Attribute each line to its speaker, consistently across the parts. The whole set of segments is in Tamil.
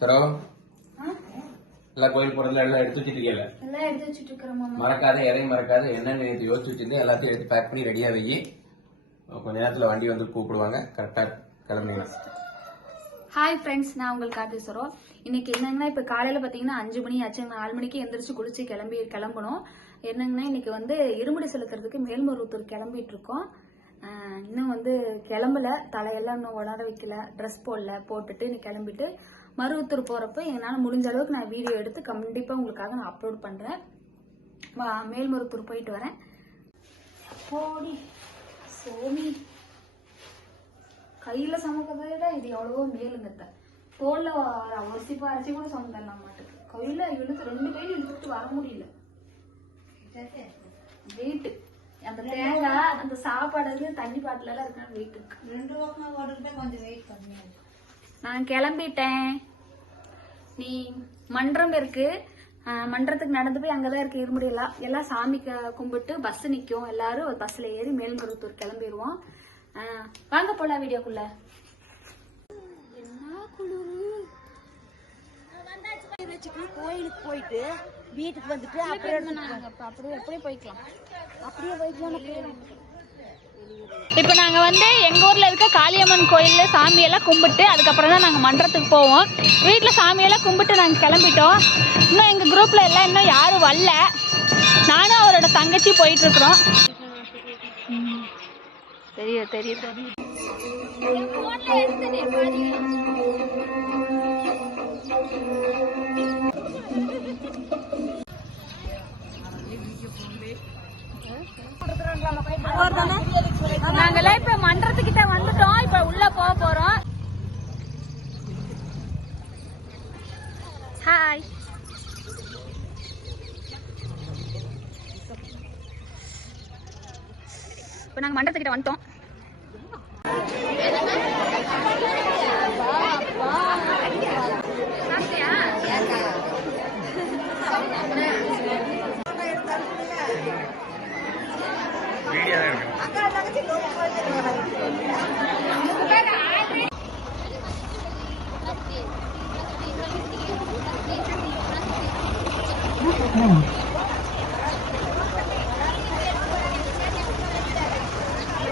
Speaker 1: சரோ எல்லாம் கோயில் போறதுல எல்லாம் எடுத்து வச்சுட்டு இருக்கல
Speaker 2: எல்லாம் எடுத்து வச்சுட்டு
Speaker 1: மறக்காத எதையும் மறக்காத. என்னென்ன நேற்று யோசிச்சு வச்சிருந்து எல்லாத்தையும் எடுத்து பேக் பண்ணி ரெடியா வை. கொஞ்ச நேரத்துல வண்டி வந்து கூப்பிடுவாங்க. கரெக்டா கிளம்புங்க
Speaker 2: ஹாய் ஃப்ரெண்ட்ஸ் நான் உங்களுக்கு கார்த்தி சரோம் இன்னைக்கு என்னங்கன்னா இப்போ காலையில் பார்த்தீங்கன்னா அஞ்சு மணி ஆச்சு. நாலு மணிக்கு எந்திரிச்சு குளிச்சு கிளம்பி கிளம்பணும். என்னங்கன்னா இன்னைக்கு வந்து இருமுடி செலுத்துறதுக்கு மேல்மருவத்தூர் கிளம்பிட்டு இருக்கோம். இன்னும் வந்து கிளம்பல. தலையெல்லாம் இன்னும் உணர வைக்கல. ட்ரெஸ் போடல. போட்டுட்டு இன்னைக்கு கிளம்பிட்டு மருவத்தூர் போகிறப்ப என்னால் முடிஞ்ச அளவுக்கு நான் வீடியோ எடுத்து கண்டிப்பாக உங்களுக்காக நான் அப்லோட் பண்ணுறேன் வா மேல்மருவத்தூர் போயிட்டு வரேன். போடி சோமி. கையில் சமைக்கிறதே தான் இது எவ்வளவோ மேலுங்கத்த. தோல்ல அரிசிப்பா அரிசி கூட சமந்தரலாம் மாட்டுக்கு. கையில் இழுத்து ரெண்டு கையில இழுத்துட்டு வர முடியல. வெயிட்டு அந்த தேங்காய் அந்த சாப்பாடு தண்ணி பாட்டிலெல்லாம் இருக்கான்னு இருக்கிற வெயிட் இருக்கு.
Speaker 3: ரெண்டு பக்கம் ஓடுறதே கொஞ்சம் வெயிட் கம்மியாக இருக்கும்
Speaker 2: நான் கிளம்பிட்டேன். நீ மன்றம் இருக்கு. மன்றத்துக்கு நடந்து போய் அங்கதான் இருக்கு இருமுடி எல்லாம் எல்லாம் சாமி க- கும்பிட்டு பஸ் நிக்கும். எல்லாரும் ஒரு பஸ்ல ஏறி மேல்மருவத்தூர் கிளம்பிடுவோம் வாங்க போலாம் வீடியோக்குள்ள.
Speaker 3: கோயிலுக்கு போயிட்டு வீட்டுக்கு வந்துட்டு அப்படியே
Speaker 2: அப்படியே அப்படியே போய்க்கலாம்.
Speaker 3: அப்படியே போய்க்கலாம்
Speaker 2: இப்போ நாங்கள் வந்து எங்கள் ஊரில் இருக்க காளியம்மன் கோயிலில் சாமியெல்லாம் கும்பிட்டு அதுக்கப்புறம் தான் நாங்கள் மன்றத்துக்கு போவோம். வீட்டில் சாமியெல்லாம் கும்பிட்டு நாங்கள் கிளம்பிட்டோம். இன்னும் எங்கள் குரூப்பில் எல்லாம் இன்னும் யாரும் வரல. நானும் அவரோட தங்கச்சி போயிட்டுருக்குறோம் தெரியும் தெரியும் இப்ப நாங்க மன்றத்துக்கிட்ட வந்துட்டோம்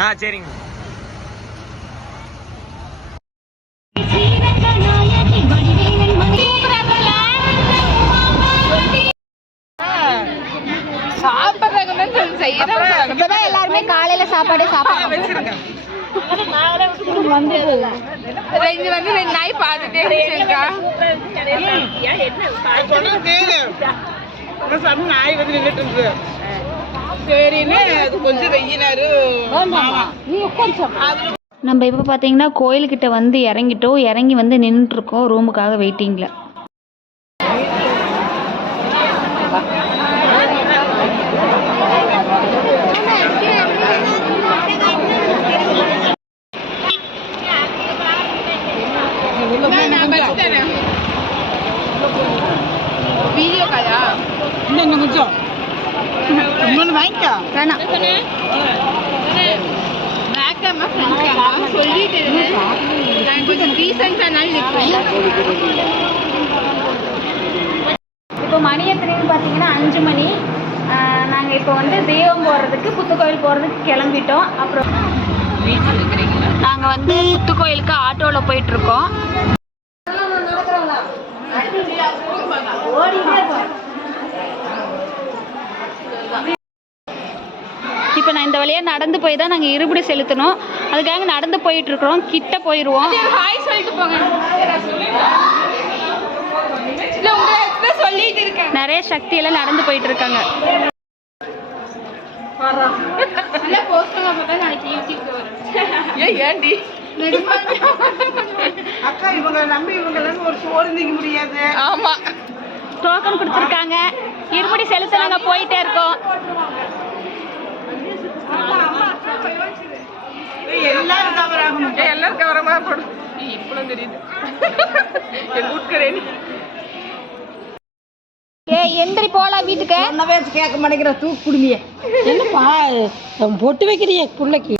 Speaker 1: ஆ சரிங்க
Speaker 2: எல்லாருமே காலையில சாப்பாடே சாப்பிடுறோம்
Speaker 4: இது வந்து ரெண்டு நாய் பார்த்துட்டே இருக்கா
Speaker 5: நாய் வந்து நின்றுட்டு இருக்கு சரின்னு அது கொஞ்சம் வெயினாரு.
Speaker 2: நம்ம இப்போ பார்த்தீங்கன்னா கோயில்கிட்ட வந்து இறங்கிட்டோம். இறங்கி வந்து நின்றுட்டுருக்கோம். ரூமுக்காக வெயிட்டிங்கில்
Speaker 4: வீடியோ
Speaker 5: இன்னும் இன்னும் கொஞ்சம். இன்னொன்று வாங்கிக்கோ.
Speaker 2: வேணாம்.
Speaker 4: பேக்கம்மா ஃப்ரெண்ட்ஸ் சொல்லிட்டு இருந்தேன் நான் கொஞ்சம் ரீசன்ஸானாலும் நிற்பேன்
Speaker 2: இப்போ மணி எத்தனைன்னு பார்த்தீங்கன்னா அஞ்சு மணி. நாங்கள் இப்போ வந்து தெய்வம் போகிறதுக்கு புத்துக்கோயில் போகிறதுக்கு கிளம்பிட்டோம். அப்புறம் நாங்கள் வந்து புத்துக்கோயிலுக்கு ஆட்டோவில் போயிட்டுருக்கோம் இப்போ நான் இந்த வழியாக நடந்து போய் தான் நாங்கள் இருபடி செலுத்தணும். அதுக்காக நடந்து போயிட்டு இருக்கிறோம். கிட்ட போயிடுவோம்
Speaker 4: ஹாய் சொல்லிட்டு போங்க. சொல்லிட்டு இருக்கேன்
Speaker 2: நிறைய சக்தியெல்லாம் நடந்து போயிட்டு இருக்காங்க.
Speaker 4: நல்லா போஸ்ட் பார்த்தா நாளைக்கு யூடியூப்க்கு வரும்.
Speaker 5: ஏன் ஏண்டி அக்கா இவங்க நம்பி இவங்க எல்லாம் ஒரு சோறு திங்க முடியாது.
Speaker 2: டோக்கன் கொடுத்துருக்காங்க. இருமுடி செலுத்த நாங்க போயிட்டே இருக்கோம்.
Speaker 4: தெரியுது. என் வீட்டுக்காரே
Speaker 2: ஏ எந்திரி போலாம் வீட்டுக்கு.
Speaker 5: சொன்ன பேச்சு கேட்க மாட்டேங்கிற தூக்கு குடுமிய.
Speaker 6: என்னப்பா பொட்டு வைக்கிறிய பிள்ளைக்கு?